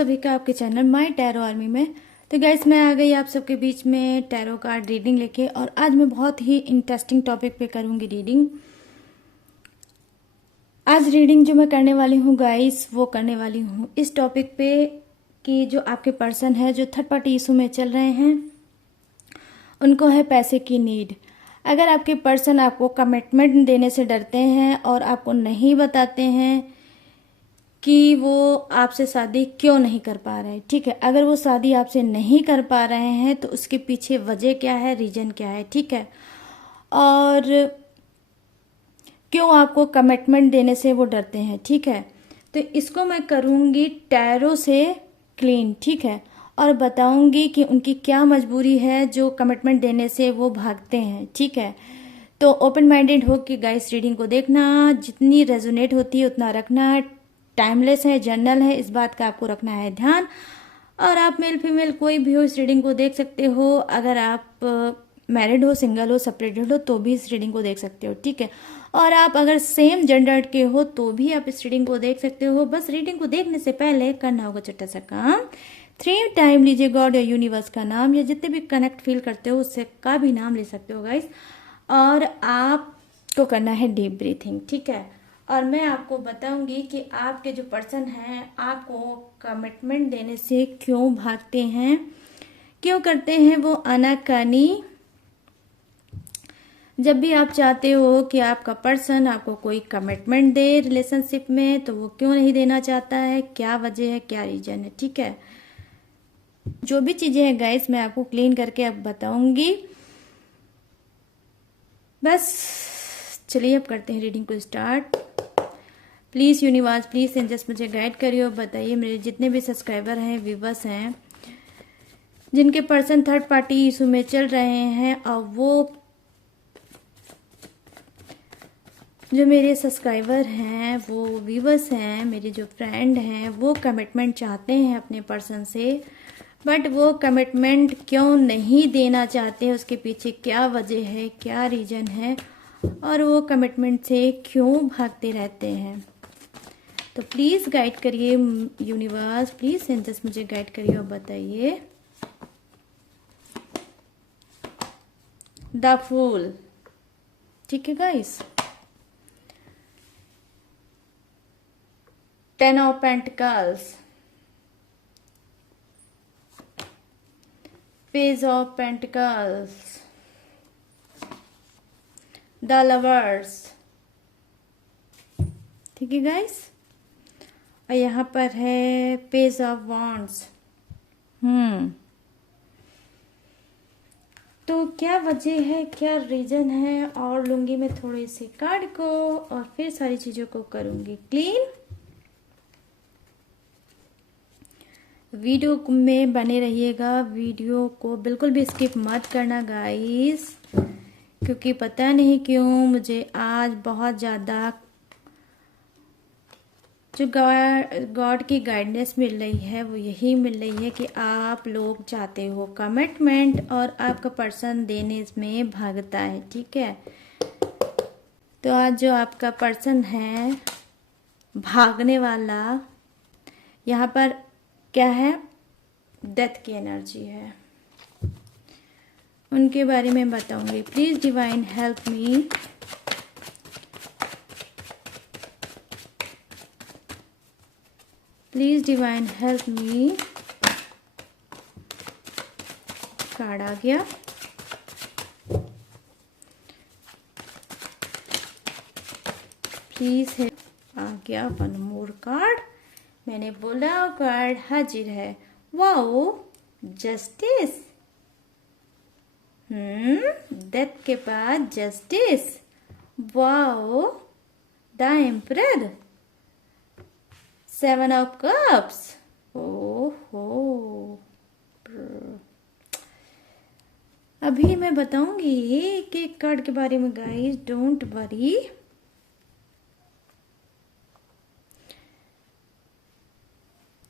सभी का आपके चैनल माय टैरो आर्मी में। तो गाइस मैं आ गई आप सबके बीच में टैरो कार्ड रीडिंग लेके, और आज मैं बहुत ही इंटरेस्टिंग टॉपिक पे करूंगी रीडिंग। आज रीडिंग जो मैं करने वाली हूँ गाइस, वो करने वाली हूँ इस टॉपिक पे कि जो आपके पर्सन है जो थर्ड पार्टी इशू में चल रहे हैं, उनको है पैसे की नीड। अगर आपके पर्सन आपको कमिटमेंट देने से डरते हैं और आपको नहीं बताते हैं कि वो आपसे शादी क्यों नहीं कर पा रहे, ठीक है, अगर वो शादी आपसे नहीं कर पा रहे हैं तो उसके पीछे वजह क्या है, रीजन क्या है, ठीक है, और क्यों आपको कमिटमेंट देने से वो डरते हैं, ठीक है। तो इसको मैं करूँगी टैरो से क्लीन, ठीक है, और बताऊंगी कि उनकी क्या मजबूरी है जो कमिटमेंट देने से वो भागते हैं, ठीक है। तो ओपन माइंडेड हो कि गाइस रीडिंग को देखना, जितनी रेजोनेट होती है उतना रखना। टाइमलेस है, जर्नल है, इस बात का आपको रखना है ध्यान। और आप मेल फीमेल कोई भी हो इस रीडिंग को देख सकते हो। अगर आप मैरिड हो, सिंगल हो, सेपरेटेड हो तो भी इस रीडिंग को देख सकते हो, ठीक है। और आप अगर सेम जेंडर के हो तो भी आप इस रीडिंग को देख सकते हो। बस रीडिंग को देखने से पहले करना होगा छोटा सा काम, 3 टाइम लीजिए गॉड या यूनिवर्स का नाम, या जितने भी कनेक्ट फील करते हो उससे का भी नाम ले सकते हो गाइस। और आपको करना है डीप ब्रीथिंग, ठीक है। और मैं आपको बताऊंगी कि आपके जो पर्सन हैं आपको कमिटमेंट देने से क्यों भागते हैं, क्यों करते हैं वो आनाकानी। जब भी आप चाहते हो कि आपका पर्सन आपको कोई कमिटमेंट दे रिलेशनशिप में, तो वो क्यों नहीं देना चाहता है, क्या वजह है, क्या रीजन है, ठीक है। जो भी चीजें हैं गाइस मैं आपको क्लीन करके अब बताऊंगी। बस चलिए अब करते हैं रीडिंग को start. Please universe, please angels मुझे गाइड करिए और बताइए मेरे जितने भी सब्सक्राइबर हैं, व्यूवर्स हैं, जिनके पर्सन थर्ड पार्टी इशू में चल रहे हैं, और वो जो मेरे सब्सक्राइबर हैं, वो व्यूवर्स हैं, मेरे जो फ्रेंड हैं, वो कमिटमेंट चाहते हैं अपने पर्सन से, बट वो कमिटमेंट क्यों नहीं देना चाहते, उसके पीछे क्या वजह है, क्या रीज़न है, और वो कमिटमेंट से क्यों भागते रहते हैं। तो प्लीज़ गाइड करिए यूनिवर्स, प्लीज़ एंजल्स मुझे गाइड करिए और बताइए। द फूल, ठीक है guys. 10 of pentacles, page of pentacles, the lovers, ठीक है गाइस। और यहाँ पर है पेज ऑफ वॉन्ड्स। तो क्या वजह है, क्या रीजन है, और लूंगी मैं थोड़े से कार्ड को और फिर सारी चीजों को करूंगी क्लीन। वीडियो में बने रहिएगा, वीडियो को बिल्कुल भी स्किप मत करना गाइस, क्योंकि पता नहीं क्यों मुझे आज बहुत ज़्यादा जो गॉड की गाइडेंस मिल रही है वो यही मिल रही है कि आप लोग चाहते हो कमिटमेंट और आपका पर्सन देने में भागता है, ठीक है। तो आज जो आपका पर्सन है भागने वाला, यहाँ पर क्या है, डेथ की एनर्जी है, उनके बारे में बताऊंगी। Please divine help me. Please divine help me. Card आ गया। प्लीज है, आ गया वन मोर कार्ड। मैंने बोला कार्ड हाजिर है। Wow, justice. डेथ के बाद justice. Wow, the emperor, 7 of cups. ओहो, अभी मैं बताऊंगी एक एक कार्ड के बारे में गाइस, डोंट वरी।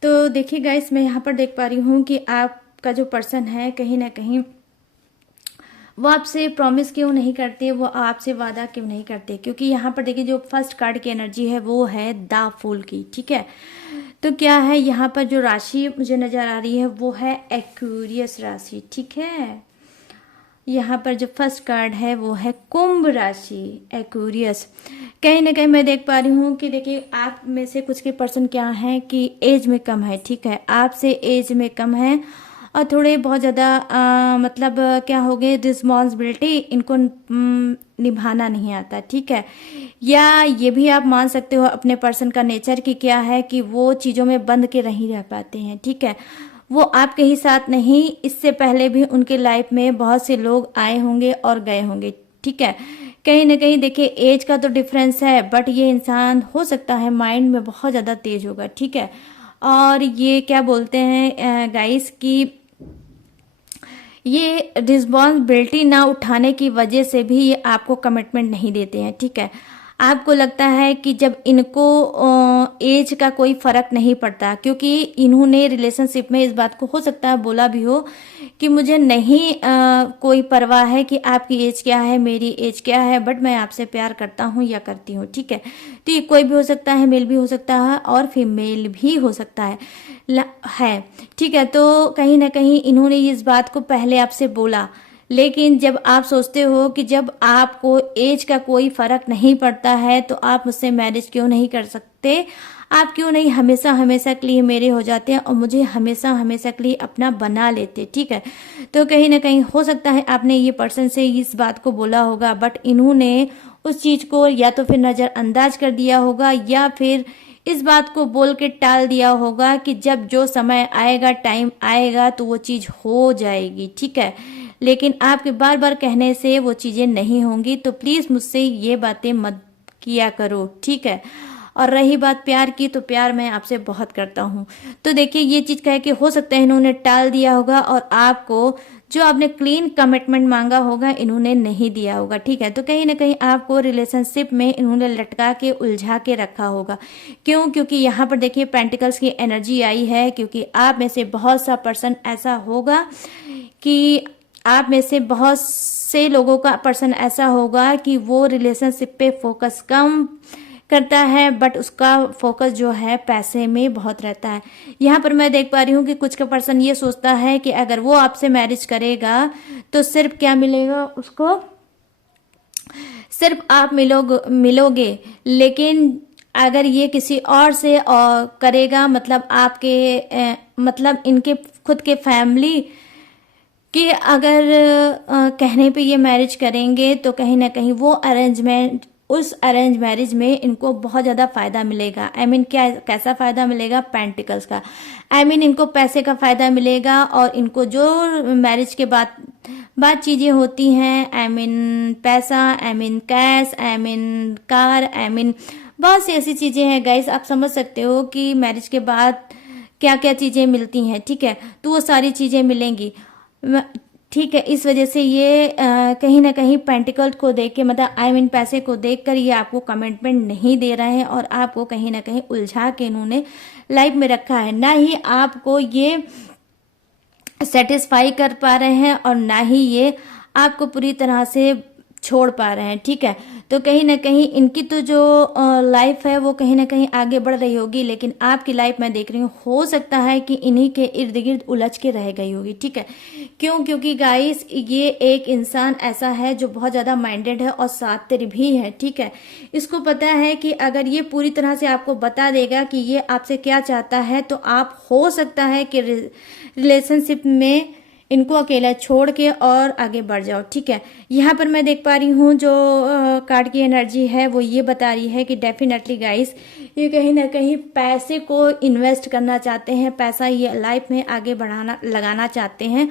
तो देखिए गाइस, मैं यहाँ पर देख पा रही हूँ कि आपका जो पर्सन है कहीं ना कहीं वो आपसे प्रॉमिस क्यों नहीं करते, वो आपसे वादा क्यों नहीं करते, क्योंकि यहाँ पर देखिए जो फर्स्ट कार्ड की एनर्जी है वो है द फूल की, ठीक है। तो क्या है यहाँ पर जो राशि मुझे नजर आ रही है वो है एक्वेरियस राशि, ठीक है। यहाँ पर जो फर्स्ट कार्ड है वो है कुंभ राशि, एक्वेरियस। कहीं ना कहीं मैं देख पा रही हूँ कि देखिए आप में से कुछ के पर्सन क्या है कि एज में कम है, ठीक है, आपसे एज में कम है और थोड़े बहुत ज़्यादा मतलब क्या हो गए, रिस्पॉन्सिबिलिटी इनको निभाना नहीं आता, ठीक है। या ये भी आप मान सकते हो अपने पर्सन का नेचर कि क्या है कि वो चीज़ों में बंद के नहीं रह पाते हैं, ठीक है। वो आपके ही साथ नहीं, इससे पहले भी उनके लाइफ में बहुत से लोग आए होंगे और गए होंगे, ठीक है। कहीं ना कहीं देखिए एज का तो डिफरेंस है, बट ये इंसान हो सकता है माइंड में बहुत ज़्यादा तेज होगा, ठीक है। और ये क्या बोलते हैं गाइस कि ये रिस्पॉन्सिबिलिटी ना उठाने की वजह से भी ये आपको कमिटमेंट नहीं देते हैं, ठीक है। आपको लगता है कि जब इनको एज का कोई फर्क नहीं पड़ता, क्योंकि इन्होंने रिलेशनशिप में इस बात को हो सकता है बोला भी हो कि मुझे नहीं कोई परवाह है कि आपकी एज क्या है, मेरी एज क्या है, बट मैं आपसे प्यार करता हूँ या करती हूँ, ठीक है। तो ये कोई भी हो सकता है, मेल भी हो सकता है और फीमेल भी हो सकता है, ठीक है। तो कहीं ना कहीं इन्होंने इस बात को पहले आपसे बोला, लेकिन जब आप सोचते हो कि जब आपको एज का कोई फर्क नहीं पड़ता है तो आप मुझसे मैरिज क्यों नहीं कर सकते, आप क्यों नहीं हमेशा हमेशा के लिए मेरे हो जाते हैं और मुझे हमेशा हमेशा के लिए अपना बना लेते, ठीक है। तो कहीं ना कहीं हो सकता है आपने ये पर्सन से इस बात को बोला होगा, बट इन्होंने उस चीज को या तो फिर नजरअंदाज कर दिया होगा या फिर इस बात को बोल के टाल दिया होगा कि जब जो समय आएगा, टाइम आएगा तो वो चीज हो जाएगी, ठीक है। लेकिन आपके बार बार कहने से वो चीजें नहीं होंगी, तो प्लीज मुझसे ये बातें मत किया करो, ठीक है। और रही बात प्यार की, तो प्यार मैं आपसे बहुत करता हूँ। तो देखिए ये चीज कह के हो सकता है इन्होंने टाल दिया होगा और आपको जो आपने क्लीन कमिटमेंट मांगा होगा इन्होंने नहीं दिया होगा, ठीक है। तो कहीं ना कहीं आपको रिलेशनशिप में इन्होंने लटका के उलझा के रखा होगा। क्यों? क्योंकि यहाँ पर देखिए पेंटिकल्स की एनर्जी आई है, क्योंकि आप में से बहुत सा पर्सन ऐसा होगा कि आप में से बहुत से लोगों का पर्सन ऐसा होगा कि वो रिलेशनशिप पे फोकस कम करता है, बट उसका फोकस जो है पैसे में बहुत रहता है। यहाँ पर मैं देख पा रही हूँ कि कुछ का पर्सन ये सोचता है कि अगर वो आपसे मैरिज करेगा तो सिर्फ क्या मिलेगा उसको, सिर्फ आप मिलोगे, लेकिन अगर ये किसी और से करेगा, मतलब आपके मतलब इनके खुद के फैमिली कि अगर कहने पे ये मैरिज करेंगे तो कहीं ना कहीं वो उस अरेंज मैरिज में इनको बहुत ज़्यादा फ़ायदा मिलेगा। आई मीन क्या, कैसा फ़ायदा मिलेगा? पेंटिकल्स का। आई मीन इनको पैसे का फ़ायदा मिलेगा और इनको जो मैरिज के बाद चीज़ें होती हैं, आई मीन पैसा, I mean cash, I mean car, I mean बहुत सी ऐसी चीज़ें हैं गाइस, आप समझ सकते हो कि मैरिज के बाद क्या क्या चीज़ें मिलती हैं, ठीक है। तो वो सारी चीज़ें मिलेंगी, ठीक है। इस वजह से ये कहीं ना कहीं पेंटिकल को देख के, मतलब आई मीन पैसे को देखकर ये आपको कमिटमेंट नहीं दे रहे हैं और आपको कहीं ना कहीं उलझा के इन्होंने लाइफ में रखा है। ना ही आपको ये सेटिस्फाई कर पा रहे हैं और ना ही ये आपको पूरी तरह से छोड़ पा रहे हैं, ठीक है। तो कहीं ना कहीं इनकी तो जो लाइफ है वो कहीं ना कहीं आगे बढ़ रही होगी, लेकिन आपकी लाइफ मैं देख रही हूँ हो सकता है कि इन्हीं के इर्द गिर्द उलझ के रह गई होगी, ठीक है। क्यों? क्योंकि गाइस ये एक इंसान ऐसा है जो बहुत ज़्यादा माइंडेड है और शातिर भी है, ठीक है। इसको पता है कि अगर ये पूरी तरह से आपको बता देगा कि ये आपसे क्या चाहता है तो आप हो सकता है कि रिलेशनशिप में इनको अकेला छोड़ के और आगे बढ़ जाओ, ठीक है। यहाँ पर मैं देख पा रही हूँ जो कार्ड की एनर्जी है वो ये बता रही है कि डेफिनेटली गाइस ये कहीं ना कहीं पैसे को इन्वेस्ट करना चाहते हैं, पैसा ये लाइफ में आगे लगाना चाहते हैं।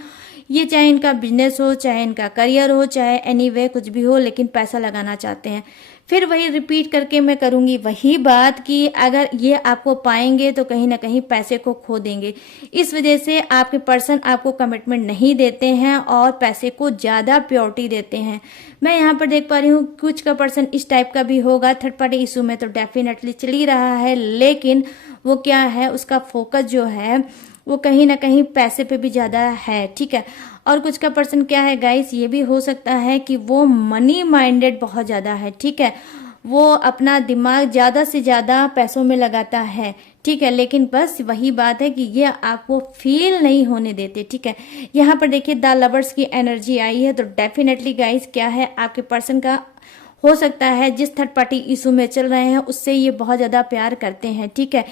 ये चाहे इनका बिजनेस हो, चाहे इनका करियर हो, चाहे एनीवे कुछ भी हो, लेकिन पैसा लगाना चाहते हैं। फिर वही रिपीट करके मैं करूंगी वही बात कि अगर ये आपको पाएंगे तो कहीं ना कहीं पैसे को खो देंगे। इस वजह से आपके पर्सन आपको कमिटमेंट नहीं देते हैं और पैसे को ज़्यादा प्रायोरिटी देते हैं। मैं यहाँ पर देख पा रही हूँ कुछ का पर्सन इस टाइप का भी होगा, थर्ड पार्टी इशू में तो डेफिनेटली चल ही रहा है, लेकिन वो क्या है, उसका फोकस जो है वो कहीं ना कहीं पैसे पे भी ज़्यादा है, ठीक है। और कुछ का पर्सन क्या है गाइस, ये भी हो सकता है कि वो मनी माइंडेड बहुत ज़्यादा है, ठीक है। वो अपना दिमाग ज़्यादा से ज़्यादा पैसों में लगाता है, ठीक है, लेकिन बस वही बात है कि ये आपको फील नहीं होने देते। ठीक है, यहाँ पर देखिए द लवर्स की एनर्जी आई है, तो डेफिनेटली गाइस क्या है, आपके पर्सन का हो सकता है जिस थर्ड पार्टी इशू में चल रहे हैं उससे ये बहुत ज़्यादा प्यार करते हैं। ठीक है,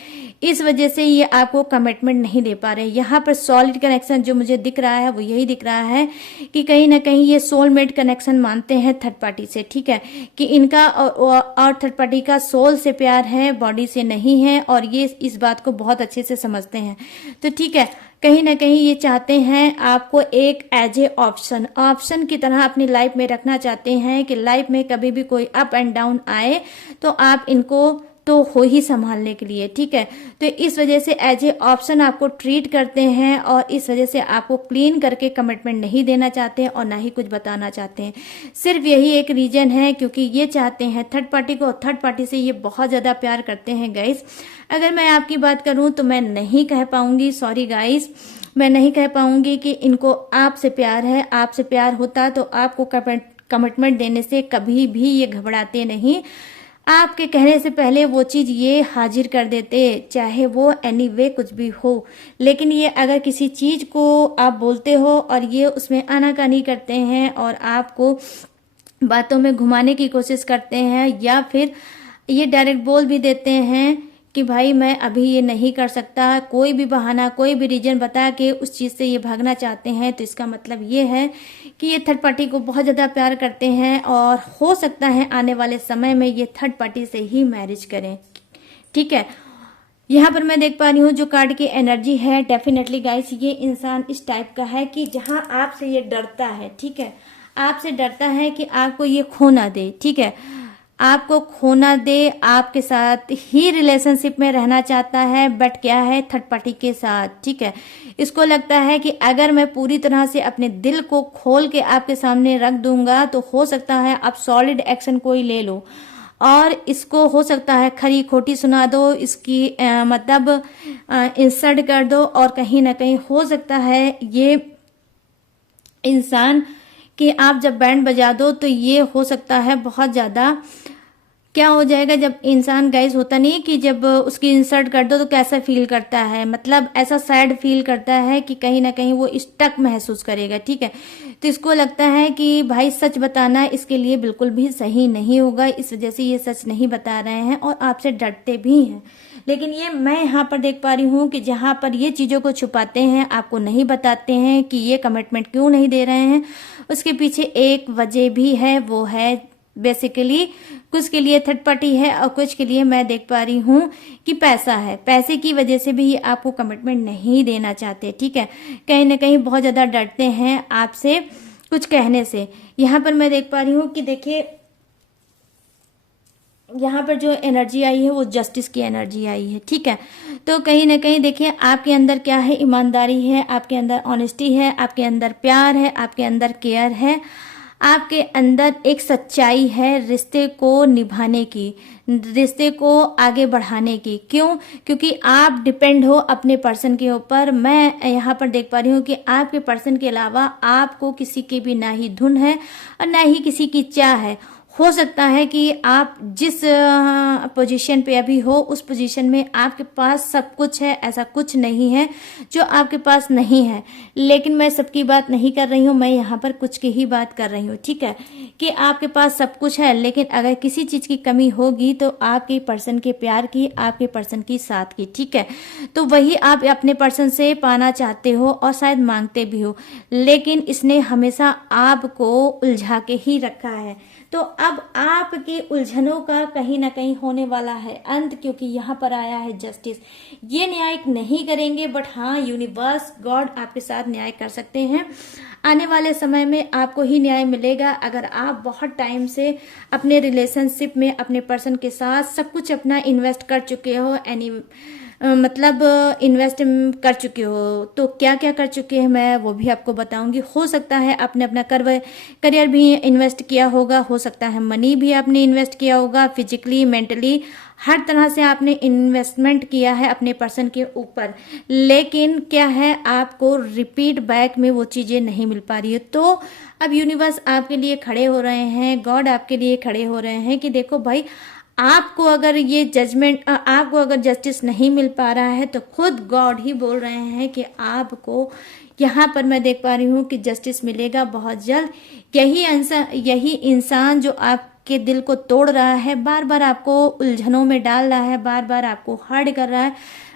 इस वजह से ये आपको कमिटमेंट नहीं दे पा रहे। यहाँ पर सॉलिड कनेक्शन जो मुझे दिख रहा है वो यही दिख रहा है कि कहीं ना कहीं ये सोलमेट कनेक्शन मानते हैं थर्ड पार्टी से। ठीक है, कि इनका और थर्ड पार्टी का सोल से प्यार है, बॉडी से नहीं है, और ये इस बात को बहुत अच्छे से समझते हैं। तो ठीक है, कहीं ना कहीं ये चाहते हैं आपको एक एज ए ऑप्शन की तरह अपनी लाइफ में रखना चाहते हैं कि लाइफ में कभी भी कोई अप एंड डाउन आए तो आप इनको तो हो ही संभालने के लिए। ठीक है, तो इस वजह से एज ए ऑप्शन आपको ट्रीट करते हैं और इस वजह से आपको क्लीन करके कमिटमेंट नहीं देना चाहते हैं और ना ही कुछ बताना चाहते हैं। सिर्फ यही एक रीजन है क्योंकि ये चाहते हैं थर्ड पार्टी को, और थर्ड पार्टी से ये बहुत ज़्यादा प्यार करते हैं गाइस। अगर मैं आपकी बात करूं तो मैं नहीं कह पाऊंगी, सॉरी गाइस, मैं नहीं कह पाऊंगी कि इनको आपसे प्यार है। आपसे प्यार होता तो आपको कमिटमेंट देने से कभी भी ये घबराते नहीं। आपके कहने से पहले वो चीज़ ये हाजिर कर देते, चाहे वो एनीवे कुछ भी हो। लेकिन ये अगर किसी चीज़ को आप बोलते हो और ये उसमें आनाकानी करते हैं और आपको बातों में घुमाने की कोशिश करते हैं, या फिर ये डायरेक्ट बोल भी देते हैं कि भाई मैं अभी ये नहीं कर सकता, कोई भी बहाना कोई भी रीजन बता के उस चीज़ से ये भागना चाहते हैं, तो इसका मतलब ये है कि ये थर्ड पार्टी को बहुत ज़्यादा प्यार करते हैं और हो सकता है आने वाले समय में ये थर्ड पार्टी से ही मैरिज करें। ठीक है, यहाँ पर मैं देख पा रही हूँ जो कार्ड की एनर्जी है, डेफिनेटली गाइस ये इंसान इस टाइप का है कि जहाँ आपसे ये डरता है। ठीक है, आपसे डरता है कि आपको ये खो ना दे। ठीक है, आपको खोना दे, आपके साथ ही रिलेशनशिप में रहना चाहता है, बट क्या है, थर्ड पार्टी के साथ। ठीक है, इसको लगता है कि अगर मैं पूरी तरह से अपने दिल को खोल के आपके सामने रख दूंगा तो हो सकता है आप सॉलिड एक्शन कोई ले लो और इसको हो सकता है खरी खोटी सुना दो, इसकी मतलब इंसल्ट कर दो, और कहीं ना कहीं हो सकता है ये इंसान कि आप जब बैंड बजा दो तो ये हो सकता है बहुत ज़्यादा क्या हो जाएगा। जब इंसान गाइस होता नहीं कि जब उसकी इंसल्ट कर दो तो कैसा फील करता है, मतलब ऐसा सैड फील करता है कि कहीं ना कहीं वो स्टक महसूस करेगा। ठीक है, तो इसको लगता है कि भाई सच बताना इसके लिए बिल्कुल भी सही नहीं होगा, इस वजह से ये सच नहीं बता रहे हैं और आपसे डरते भी हैं। लेकिन ये मैं यहाँ पर देख पा रही हूँ कि जहाँ पर ये चीज़ों को छुपाते हैं, आपको नहीं बताते हैं कि ये कमिटमेंट क्यों नहीं दे रहे हैं, उसके पीछे एक वजह भी है, वो है बेसिकली कुछ के लिए थर्ड पार्टी है और कुछ के लिए मैं देख पा रही हूँ कि पैसा है। पैसे की वजह से भी ये आपको कमिटमेंट नहीं देना चाहते। ठीक है, कहीं ना कहीं बहुत ज़्यादा डरते हैं आपसे कुछ कहने से। यहाँ पर मैं देख पा रही हूँ कि देखिए यहाँ पर जो एनर्जी आई है वो जस्टिस की एनर्जी आई है। ठीक है, तो कहीं ना कहीं देखिए आपके अंदर क्या है, ईमानदारी है, आपके अंदर ऑनेस्टी है, आपके अंदर प्यार है, आपके अंदर केयर है, आपके अंदर एक सच्चाई है रिश्ते को निभाने की, रिश्ते को आगे बढ़ाने की। क्यों? क्योंकि आप डिपेंड हो अपने पर्सन के ऊपर। मैं यहाँ पर देख पा रही हूँ कि आपके पर्सन के अलावा आपको किसी की भी ना ही धुन है और ना ही किसी की चाह है। हो सकता है कि आप जिस पोजीशन पे अभी हो उस पोजीशन में आपके पास सब कुछ है, ऐसा कुछ नहीं है जो आपके पास नहीं है। लेकिन मैं सबकी बात नहीं कर रही हूँ, मैं यहाँ पर कुछ की ही बात कर रही हूँ। ठीक है, कि आपके पास सब कुछ है, लेकिन अगर किसी चीज़ की कमी होगी तो आपके पर्सन के प्यार की, आपके पर्सन की साथ की। ठीक है, तो वही आप अपने पर्सन से पाना चाहते हो और शायद मांगते भी हो, लेकिन इसने हमेशा आपको उलझा के ही रखा है। तो अब आपकी उलझनों का कहीं ना कहीं होने वाला है अंत, क्योंकि यहाँ पर आया है जस्टिस। ये न्याय नहीं करेंगे, बट हाँ यूनिवर्स गॉड आपके साथ न्याय कर सकते हैं। आने वाले समय में आपको ही न्याय मिलेगा अगर आप बहुत टाइम से अपने रिलेशनशिप में अपने पर्सन के साथ सब कुछ अपना इन्वेस्ट कर चुके हो, मतलब इन्वेस्ट कर चुके हो। तो क्या क्या कर चुके हैं मैं वो भी आपको बताऊंगी। हो सकता है आपने अपना करियर भी इन्वेस्ट किया होगा, हो सकता है मनी भी आपने इन्वेस्ट किया होगा, फिजिकली मेंटली हर तरह से आपने इन्वेस्टमेंट किया है अपने पर्सन के ऊपर, लेकिन क्या है आपको रिपीट बैक में वो चीज़ें नहीं मिल पा रही है। तो अब यूनिवर्स आपके लिए खड़े हो रहे हैं, गॉड आपके लिए खड़े हो रहे हैं कि देखो भाई आपको अगर ये जजमेंट, आपको अगर जस्टिस नहीं मिल पा रहा है तो खुद गॉड ही बोल रहे हैं कि आपको यहाँ पर मैं देख पा रही हूँ कि जस्टिस मिलेगा बहुत जल्द। यही इंसान जो आपके दिल को तोड़ रहा है, बार बार आपको उलझनों में डाल रहा है, बार बार आपको हर्ट कर रहा है,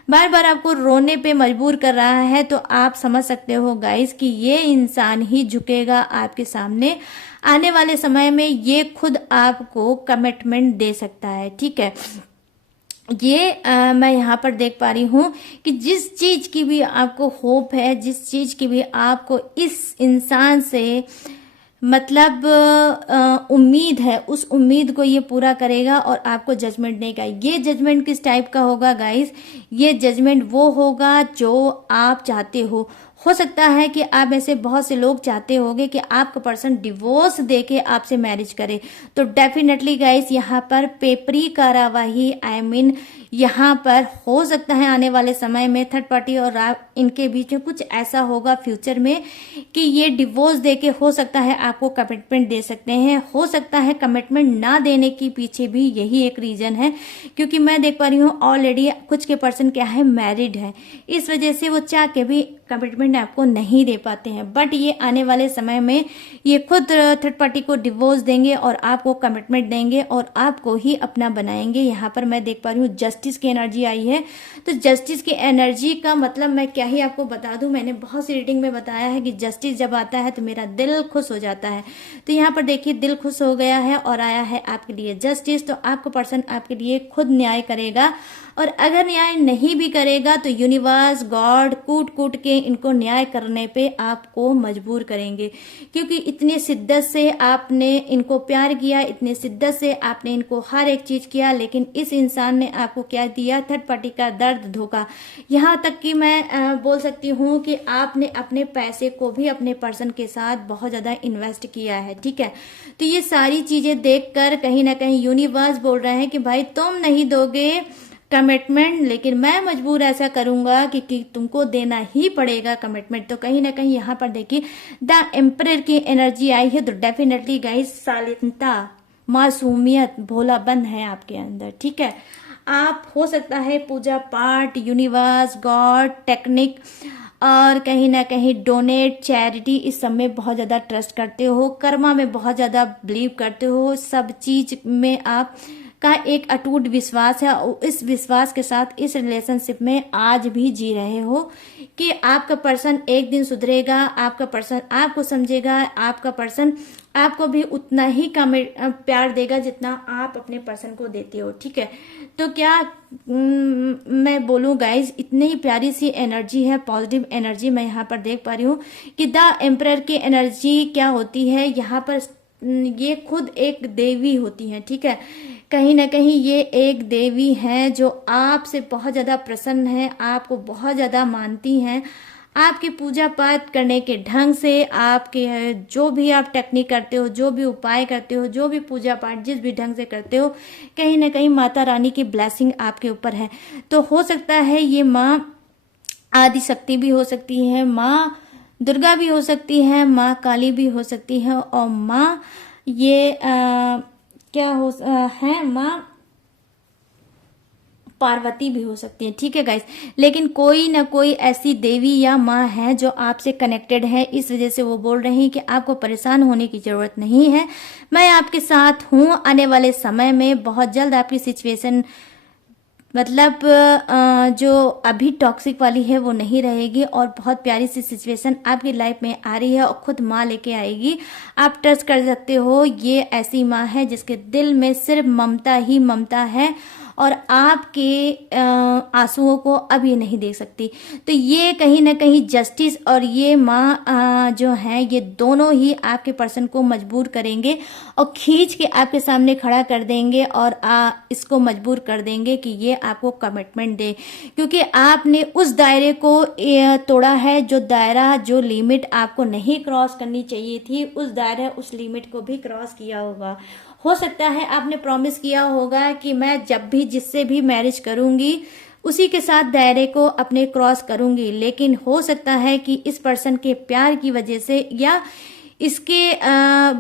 बार बार आपको रोने पे मजबूर कर रहा है, तो आप समझ सकते हो गाइस कि ये इंसान ही झुकेगा आपके सामने। आने वाले समय में ये खुद आपको कमिटमेंट दे सकता है, ठीक है। ये मैं यहाँ पर देख पा रही हूँ कि जिस चीज की भी आपको होप है, जिस चीज की भी आपको इस इंसान से मतलब उम्मीद है, उस उम्मीद को ये पूरा करेगा और आपको जजमेंट देगा। ये जजमेंट किस टाइप का होगा गाइस? ये जजमेंट वो होगा जो आप चाहते हो सकता है कि आप ऐसे बहुत से लोग चाहते होंगे कि आपका पर्सन डिवोर्स देके आपसे मैरिज करे, तो डेफिनेटली गाइस यहाँ पर पेपरी कार्यवाही यहाँ पर हो सकता है आने वाले समय में थर्ड पार्टी और इनके बीच में कुछ ऐसा होगा फ्यूचर में कि ये डिवोर्स देके हो सकता है आपको कमिटमेंट दे सकते हैं। हो सकता है कमिटमेंट ना देने के पीछे भी यही एक रीजन है, क्योंकि मैं देख पा रही हूँ ऑलरेडी कुछ के पर्सन क्या है, मैरिड है, इस वजह से वो चाह के भी कमिटमेंट आपको नहीं दे पाते हैं। बट ये आने वाले समय में ये खुद थर्ड पार्टी को डिवोर्स देंगे और आपको कमिटमेंट देंगे और आपको ही अपना बनाएंगे। यहाँ पर मैं देख पा रही हूँ जस्टिस की एनर्जी आई है, तो जस्टिस की एनर्जी का मतलब मैं क्या ही आपको बता दूं, मैंने बहुत सी रीडिंग में बताया है कि जस्टिस जब आता है तो मेरा दिल खुश हो जाता है। तो यहाँ पर देखिए दिल खुश हो गया है और आया है आपके लिए जस्टिस, तो आपको पर्सन आपके लिए खुद न्याय करेगा। और अगर न्याय नहीं भी करेगा तो यूनिवर्स गॉड कूट कूट के इनको न्याय करने पे आपको मजबूर करेंगे, क्योंकि इतने शिद्दत से आपने इनको प्यार किया, इतने शिद्दत से आपने इनको हर एक चीज किया, लेकिन इस इंसान ने आपको क्या दिया, थर्ड पार्टी का दर्द, धोखा। यहाँ तक कि मैं बोल सकती हूँ कि आपने अपने पैसे को भी अपने पर्सन के साथ बहुत ज्यादा इन्वेस्ट किया है, ठीक है। तो ये सारी चीजें देखकर कहीं ना कहीं यूनिवर्स बोल रहे हैं कि भाई तुम नहीं दोगे कमिटमेंट, लेकिन मैं मजबूर ऐसा करूंगा कि तुमको देना ही पड़ेगा कमिटमेंट। तो कहीं ना कहीं यहाँ पर देखिए द एम्परर की एनर्जी आई है, तो डेफिनेटली गाइस शालीनता, मासूमियत, भोलापन है आपके अंदर, ठीक है। आप हो सकता है पूजा पाठ, यूनिवर्स, गॉड, टेक्निक और कहीं ना कहीं डोनेट, चैरिटी, इस सब में बहुत ज्यादा ट्रस्ट करते हो, कर्मा में बहुत ज्यादा बिलीव करते हो, सब चीज में आप का एक अटूट विश्वास है और इस विश्वास के साथ इस रिलेशनशिप में आज भी जी रहे हो कि आपका पर्सन एक दिन सुधरेगा, आपका पर्सन आपको समझेगा, आपका पर्सन आपको भी उतना ही प्यार देगा जितना आप अपने पर्सन को देते हो, ठीक है। तो क्या मैं बोलूं गाइज, इतनी ही प्यारी सी एनर्जी है, पॉजिटिव एनर्जी मैं यहाँ पर देख पा रही हूँ कि द एम्परर की एनर्जी क्या होती है यहाँ पर, ये खुद एक देवी होती है, ठीक है। कहीं ना कहीं ये एक देवी है जो आपसे बहुत ज्यादा प्रसन्न है, आपको बहुत ज्यादा मानती हैं, आपकी पूजा पाठ करने के ढंग से, आपके जो भी आप टेक्निक करते हो, जो भी उपाय करते हो, जो भी पूजा पाठ जिस भी ढंग से करते हो, कहीं ना कहीं माता रानी की ब्लेसिंग आपके ऊपर है। तो हो सकता है ये माँ आदि शक्ति भी हो सकती है, माँ दुर्गा भी हो सकती है, माँ काली भी हो सकती है, और माँ ये क्या है, माँ पार्वती भी हो सकती है, ठीक है गाइस। लेकिन कोई ना कोई ऐसी देवी या माँ है जो आपसे कनेक्टेड है, इस वजह से वो बोल रही हैं कि आपको परेशान होने की जरूरत नहीं है, मैं आपके साथ हूँ। आने वाले समय में बहुत जल्द आपकी सिचुएशन मतलब जो अभी टॉक्सिक वाली है वो नहीं रहेगी और बहुत प्यारी सी सिचुएशन आपकी लाइफ में आ रही है और खुद माँ लेके आएगी। आप ट्रस्ट कर सकते हो, ये ऐसी माँ है जिसके दिल में सिर्फ ममता ही ममता है और आपके आंसुओं को अब ये नहीं देख सकती। तो ये कहीं ना कहीं जस्टिस और ये माँ जो है, ये दोनों ही आपके पर्सन को मजबूर करेंगे और खींच के आपके सामने खड़ा कर देंगे और इसको मजबूर कर देंगे कि ये आपको कमिटमेंट दे, क्योंकि आपने उस दायरे को तोड़ा है, जो दायरा, जो लिमिट आपको नहीं क्रॉस करनी चाहिए थी, उस दायरा, उस लिमिट को भी क्रॉस किया होगा। हो सकता है आपने प्रॉमिस किया होगा कि मैं जब भी जिससे भी मैरिज करूंगी उसी के साथ दायरे को अपने क्रॉस करूंगी, लेकिन हो सकता है कि इस पर्सन के प्यार की वजह से या इसके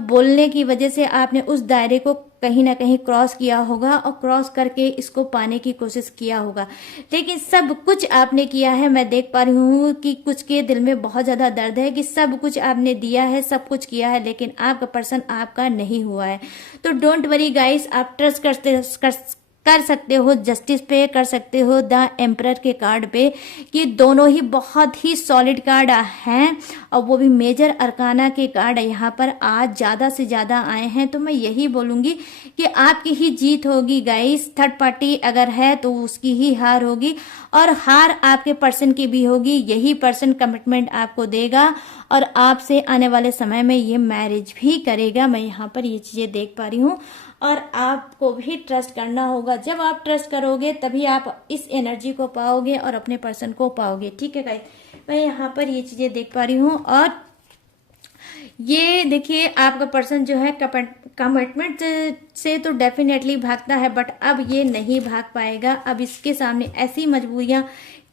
बोलने की वजह से आपने उस दायरे को कहीं ना कहीं क्रॉस किया होगा और क्रॉस करके इसको पाने की कोशिश किया होगा। लेकिन सब कुछ आपने किया है, मैं देख पा रही हूँ कि कुछ के दिल में बहुत ज्यादा दर्द है कि सब कुछ आपने दिया है, सब कुछ किया है, लेकिन आपका पर्सन आपका नहीं हुआ है। तो डोंट वरी गाइस, आप ट्रस्ट कर सकते हो जस्टिस पे, कर सकते हो द एम्परर के कार्ड पे, कि दोनों ही बहुत ही सॉलिड कार्ड हैं और वो भी मेजर अरकाना के कार्ड यहाँ पर आज ज़्यादा से ज़्यादा आए हैं। तो मैं यही बोलूँगी कि आपकी ही जीत होगी गाइस। थर्ड पार्टी अगर है तो उसकी ही हार होगी और हार आपके पर्सन की भी होगी। यही पर्सन कमिटमेंट आपको देगा और आपसे आने वाले समय में ये मैरिज भी करेगा। मैं यहाँ पर ये चीज़ें देख पा रही हूँ और आपको भी ट्रस्ट करना होगा। जब आप ट्रस्ट करोगे तभी आप इस एनर्जी को पाओगे और अपने पर्सन को पाओगे। ठीक है गाइस, मैं यहाँ पर ये चीजें देख पा रही हूँ और ये देखिए आपका पर्सन जो है कमिटमेंट से तो डेफिनेटली भागता है, बट अब ये नहीं भाग पाएगा। अब इसके सामने ऐसी मजबूरियां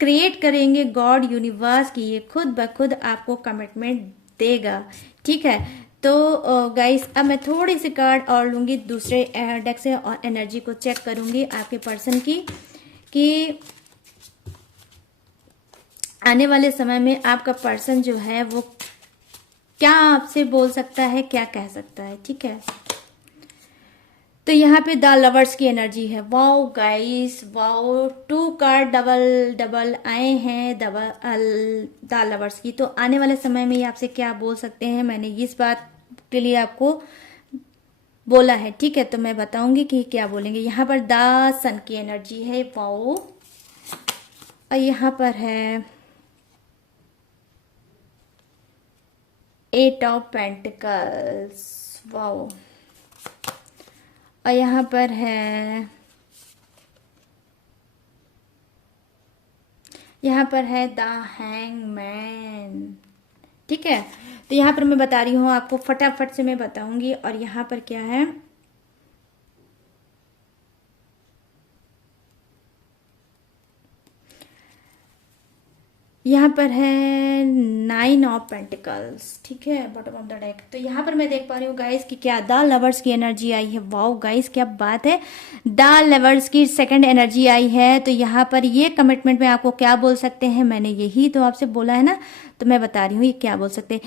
क्रिएट करेंगे गॉड यूनिवर्स की ये खुद ब खुद आपको कमिटमेंट देगा। ठीक है, तो गाइस अब मैं थोड़ी सी कार्ड और लूंगी दूसरे डेक से और एनर्जी को चेक करूंगी आपके पर्सन की, कि आने वाले समय में आपका पर्सन जो है वो क्या आपसे बोल सकता है, क्या कह सकता है। ठीक है, तो यहाँ पे द लवर्स की एनर्जी है। Wow guys, wow, 2 card double double आए हैं द लवर्स की। तो आने वाले समय में ये आपसे क्या बोल सकते हैं, मैंने इस बात के लिए आपको बोला है। ठीक है, तो मैं बताऊंगी कि क्या बोलेंगे। यहाँ पर द सन की एनर्जी है। वाओ, और यहाँ पर है 8 ऑफ पेंटिकल्स। वाओ, और यहाँ पर है द हैंगमैन। ठीक है, तो यहाँ पर मैं बता रही हूँ आपको, फटाफट से मैं बताऊंगी। और यहाँ पर क्या है, यहाँ पर है 9 ऑफ पेंटिकल्स। ठीक है, बॉटम ऑफ द डेक। तो यहाँ पर मैं देख पा रही हूँ गाइस कि क्या द लवर्स की एनर्जी आई है। वाओ गाइस, क्या बात है, द लवर्स की सेकंड एनर्जी आई है। तो यहाँ पर ये कमिटमेंट में आपको क्या बोल सकते हैं, मैंने यही तो आपसे बोला है ना, तो मैं बता रही हूँ ये क्या बोल सकते हैं।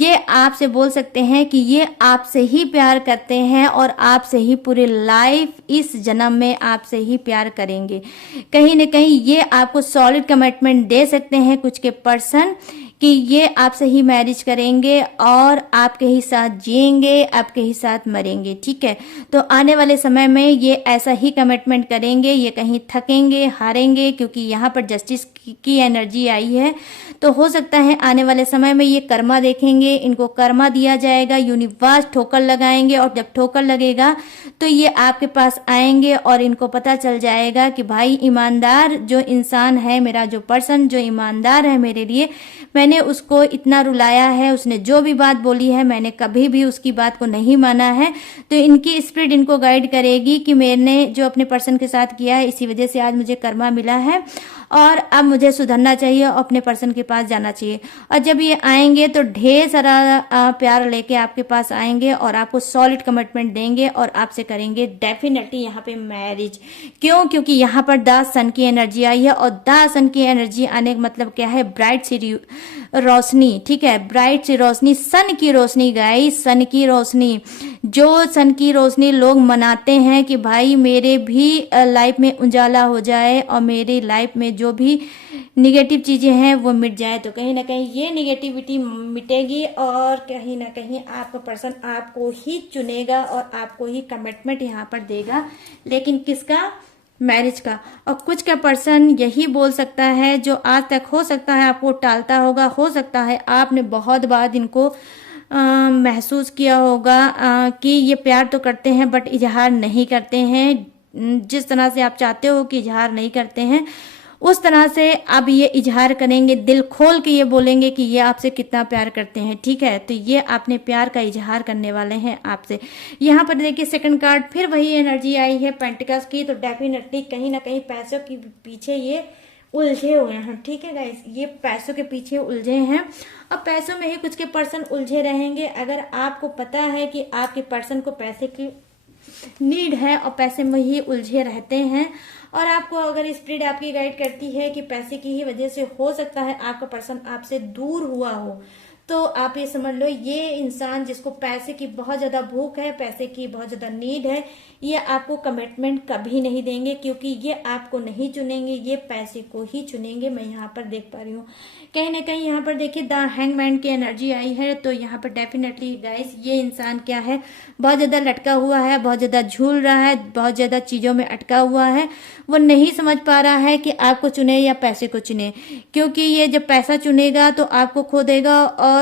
ये आपसे बोल सकते हैं कि ये आपसे ही प्यार करते हैं और आपसे ही पूरे लाइफ इस जन्म में आपसे ही प्यार करेंगे। कहीं न कहीं ये आपको सॉलिड कमिटमेंट दे सकते हैं कुछ के पर्सन, कि ये आपसे ही मैरिज करेंगे और आपके ही साथ जिएंगे, आपके ही साथ मरेंगे। ठीक है, तो आने वाले समय में ये ऐसा ही कमिटमेंट करेंगे। ये कहीं थकेंगे, हारेंगे, क्योंकि यहाँ पर जस्टिस की एनर्जी आई है। तो हो सकता है आने वाले समय में ये कर्मा देखेंगे, इनको कर्मा दिया जाएगा, यूनिवर्स ठोकर लगाएंगे और जब ठोकर लगेगा तो ये आपके पास आएंगे और इनको पता चल जाएगा कि भाई ईमानदार जो इंसान है, मेरा जो पर्सन जो ईमानदार है मेरे लिए, मैंने उसको इतना रुलाया है, उसने जो भी बात बोली है मैंने कभी भी उसकी बात को नहीं माना है। तो इनकी स्पिरिट इनको गाइड करेगी कि मैंने जो अपने पर्सन के साथ किया है इसी वजह से आज मुझे कर्मा मिला है और अब मुझे सुधरना चाहिए और अपने पर्सन के पास जाना चाहिए। और जब ये आएंगे तो ढेर सारा प्यार लेके आपके पास आएंगे और आपको सॉलिड कमिटमेंट देंगे और आपसे करेंगे डेफिनेटली यहाँ पे मैरिज। क्यों? क्योंकि यहाँ पर द सन की एनर्जी आई है और द सन की एनर्जी आने का मतलब क्या है, ब्राइट सी रोशनी। ठीक है, ब्राइट सी रोशनी, सन की रोशनी गाइस, सन की रोशनी। जो सन की रोशनी लोग मनाते हैं कि भाई मेरे भी लाइफ में उजाला हो जाए और मेरी लाइफ में जो भी निगेटिव चीजें हैं वो मिट जाए, तो कहीं ना कहीं ये निगेटिविटी मिटेगी और कहीं ना कहीं आपका पर्सन आपको ही चुनेगा और आपको ही कमिटमेंट यहाँ पर देगा। लेकिन किसका? मैरिज का। और कुछ का पर्सन यही बोल सकता है जो आज तक हो सकता है आपको टालता होगा, हो सकता है आपने बहुत बार इनको महसूस किया होगा कि ये प्यार तो करते हैं बट इजहार नहीं करते हैं। जिस तरह से आप चाहते हो कि इजहार नहीं करते हैं उस तरह से अब ये इजहार करेंगे, दिल खोल के ये बोलेंगे कि ये आपसे कितना प्यार करते हैं। ठीक है, तो ये अपने प्यार का इजहार करने वाले हैं आपसे। यहाँ पर देखिए सेकंड कार्ड फिर वही एनर्जी आई है पेंटिकल्स की। तो डेफिनेटली कहीं ना कहीं पैसों के पीछे ये उलझे हुए हैं, ठीक है गाइस, ये पैसों के पीछे उलझे हैं और पैसों में ही कुछ के पर्सन उलझे रहेंगे। अगर आपको पता है कि आपके पर्सन को पैसे की नीड है और पैसे में ही उलझे रहते हैं, और आपको अगर स्पिरिट आपकी गाइड करती है कि पैसे की ही वजह से हो सकता है आपका पर्सन आपसे दूर हुआ हो, तो आप ये समझ लो ये इंसान जिसको पैसे की बहुत ज्यादा भूख है, पैसे की बहुत ज्यादा नीड है, ये आपको कमिटमेंट कभी नहीं देंगे, क्योंकि ये आपको नहीं चुनेंगे, ये पैसे को ही चुनेंगे। मैं यहाँ पर देख पा रही हूँ कहीं ना कहीं। यहाँ पर देखिए द हैंगमैन की एनर्जी आई है, तो यहाँ पर डेफिनेटली गाइस ये इंसान क्या है, बहुत ज्यादा लटका हुआ है, बहुत ज्यादा झूल रहा है, बहुत ज्यादा चीजों में अटका हुआ है। वो नहीं समझ पा रहा है कि आपको चुने या पैसे को चुने, क्योंकि ये जब पैसा चुनेगा तो आपको खो देगा, और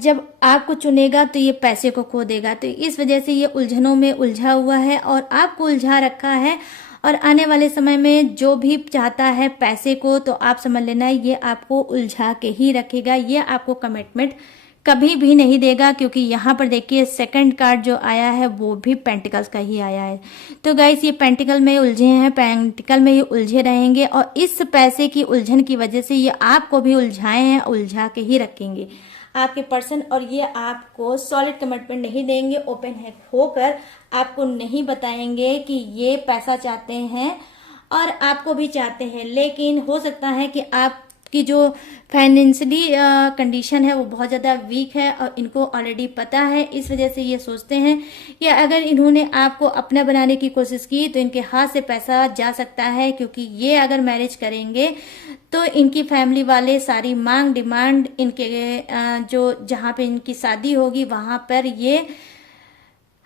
जब आपको चुनेगा तो ये पैसे को खो देगा। तो इस वजह से ये उलझनों में उलझा हुआ है और आपको उलझा रखा है। और आने वाले समय में जो भी चाहता है पैसे को, तो आप समझ लेना ये आपको उलझा के ही रखेगा, ये आपको कमिटमेंट कभी भी नहीं देगा। क्योंकि यहाँ पर देखिए सेकंड कार्ड जो आया है वो भी पेंटिकल्स का ही आया है। तो गाइस ये पेंटिकल में उलझे हैं, पेंटिकल में ये उलझे रहेंगे, और इस पैसे की उलझन की वजह से ये आपको भी उलझाए हैं, उलझा के ही रखेंगे आपके पर्सन। और ये आपको सॉलिड कमिटमेंट नहीं देंगे, ओपन है होकर आपको नहीं बताएंगे कि ये पैसा चाहते हैं और आपको भी चाहते हैं। लेकिन हो सकता है कि आपकी जो फाइनेंशियली कंडीशन है वो बहुत ज़्यादा वीक है और इनको ऑलरेडी पता है। इस वजह से ये सोचते हैं कि अगर इन्होंने आपको अपना बनाने की कोशिश की तो इनके हाथ से पैसा जा सकता है, क्योंकि ये अगर मैरिज करेंगे तो इनकी फैमिली वाले सारी मांग डिमांड इनके जो जहाँ पे इनकी शादी होगी वहां पर ये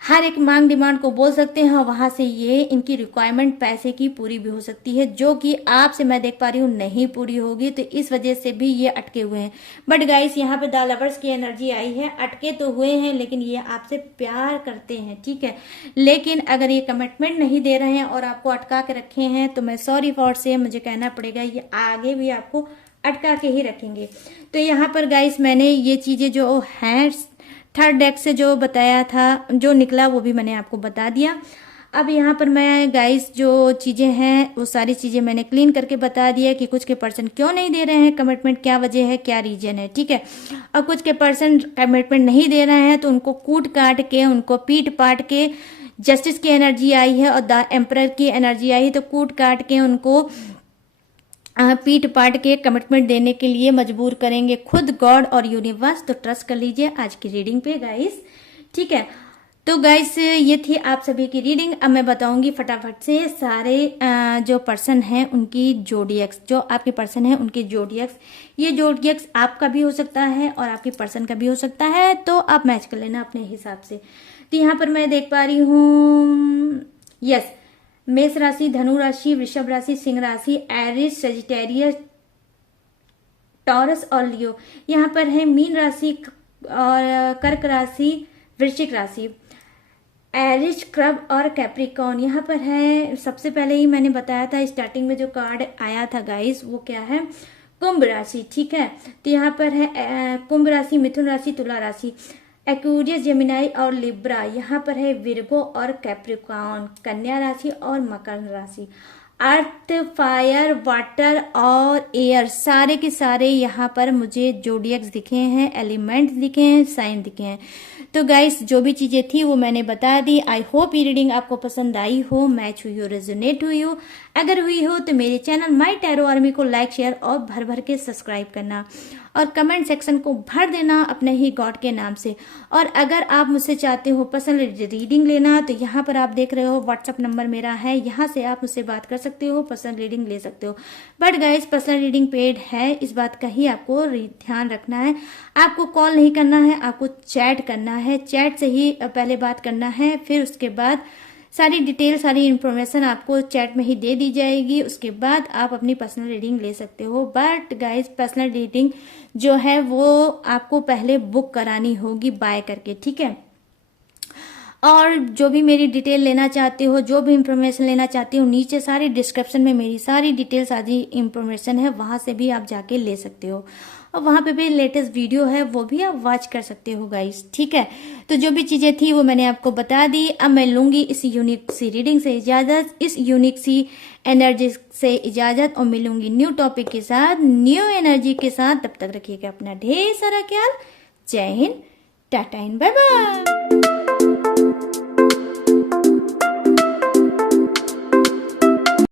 हर एक मांग डिमांड को बोल सकते हैं, और वहां से ये इनकी रिक्वायरमेंट पैसे की पूरी भी हो सकती है, जो कि आपसे मैं देख पा रही हूँ नहीं पूरी होगी। तो इस वजह से भी ये अटके हुए हैं। बट गाइस यहाँ पे द लवर्स की एनर्जी आई है, अटके तो हुए हैं लेकिन ये आपसे प्यार करते हैं, ठीक है। लेकिन अगर ये कमिटमेंट नहीं दे रहे हैं और आपको अटका के रखे हैं, तो मैं सॉरी फॉर से मुझे कहना पड़ेगा ये आगे भी आपको अटका के ही रखेंगे। तो यहाँ पर गाइस मैंने ये चीजें जो है थर्ड डेक से जो बताया था, जो निकला वो भी मैंने आपको बता दिया। अब यहाँ पर मैं गाइस जो चीजें हैं वो सारी चीजें मैंने क्लीन करके बता दिया कि कुछ के पर्सन क्यों नहीं दे रहे हैं कमिटमेंट, क्या वजह है, क्या रीजन है, ठीक है। और कुछ के पर्सन कमिटमेंट नहीं दे रहे हैं तो उनको कूट काट के, उनको पीट पाट के, जस्टिस की एनर्जी आई है और द एम्परर की एनर्जी आई है, तो कूट काट के उनको पीट पाट के कमिटमेंट देने के लिए मजबूर करेंगे खुद गॉड और यूनिवर्स। तो ट्रस्ट कर लीजिए आज की रीडिंग पे गाइस, ठीक है। तो गाइस ये थी आप सभी की रीडिंग। अब मैं बताऊंगी फटाफट से सारे जो पर्सन हैं उनकी जोडियक्स, जो आपके पर्सन हैं उनके जोडियक्स। ये जोडियक्स आपका भी हो सकता है और आपके पर्सन का भी हो सकता है, तो आप मैच कर लेना अपने हिसाब से। तो यहाँ पर मैं देख पा रही हूँ यस, मेष राशि, धनु राशि, वृषभ राशि, सिंह राशि, एरिस, सजिटेरियस, टॉरस और लियो। यहाँ पर है मीन राशि और कर्क राशि, वृश्चिक राशि, एरिस, क्रब और कैप्रिकॉन। यहाँ पर है सबसे पहले ही मैंने बताया था स्टार्टिंग में जो कार्ड आया था गाइस वो क्या है, कुंभ राशि, ठीक है। तो यहाँ पर है कुंभ राशि, मिथुन राशि, तुला राशि, एक्वेरियस, जेमिनाई और लिब्रा। यहाँ पर है विर्गो और कैप्रिकॉन, कन्या राशि और मकर राशि। अर्थ, फायर, वाटर और एयर, सारे के सारे यहाँ पर मुझे जोडियक्स दिखे हैं, एलिमेंट्स दिखे हैं, साइन दिखे हैं। तो गाइस जो भी चीजें थी वो मैंने बता दी। आई होप ये रीडिंग आपको पसंद आई हो, मैच हुई हो, रेजोनेट हुई हो। अगर हुई हो तो मेरे चैनल माय टैरो आर्मी को लाइक, शेयर और भर भर के सब्सक्राइब करना, और कमेंट सेक्शन को भर देना अपने ही गॉड के नाम से। और अगर आप मुझसे चाहते हो पर्सनल रीडिंग लेना, तो यहाँ पर आप देख रहे हो व्हाट्सअप नंबर मेरा है, यहाँ से आप मुझसे बात कर सकते हो, पर्सनल रीडिंग ले सकते हो। But guys personal reading paid है, इस बात का ही आपको ध्यान रखना है। आपको कॉल नहीं करना है, आपको चैट करना है, चैट से ही पहले बात करना है, फिर उसके बाद सारी डिटेल, सारी इन्फॉर्मेशन आपको चैट में ही दे दी जाएगी। उसके बाद आप अपनी पर्सनल रीडिंग ले सकते हो। बट गाइस पर्सनल रीडिंग जो है वो आपको पहले बुक करानी होगी बाय करके, ठीक है। और जो भी मेरी डिटेल लेना चाहते हो, जो भी इंफॉर्मेशन लेना चाहते हो, नीचे सारी डिस्क्रिप्शन में मेरी सारी डिटेल, सारी इंफॉर्मेशन है, वहां से भी आप जाके ले सकते हो। और वहां पे भी लेटेस्ट वीडियो है, वो भी आप वॉच कर सकते हो गाइस। ठीक है, तो जो भी चीजें थी वो मैंने आपको बता दी। अब मैं लूंगी इस यूनिक सी रीडिंग से इजाजत, इस यूनिक सी एनर्जी से इजाजत, और मिलूंगी न्यू टॉपिक के साथ, न्यू एनर्जी के साथ। तब तक रखिएगा अपना ढेर सारा ख्याल। जय हिंद, टाटा एंड बाय बाय।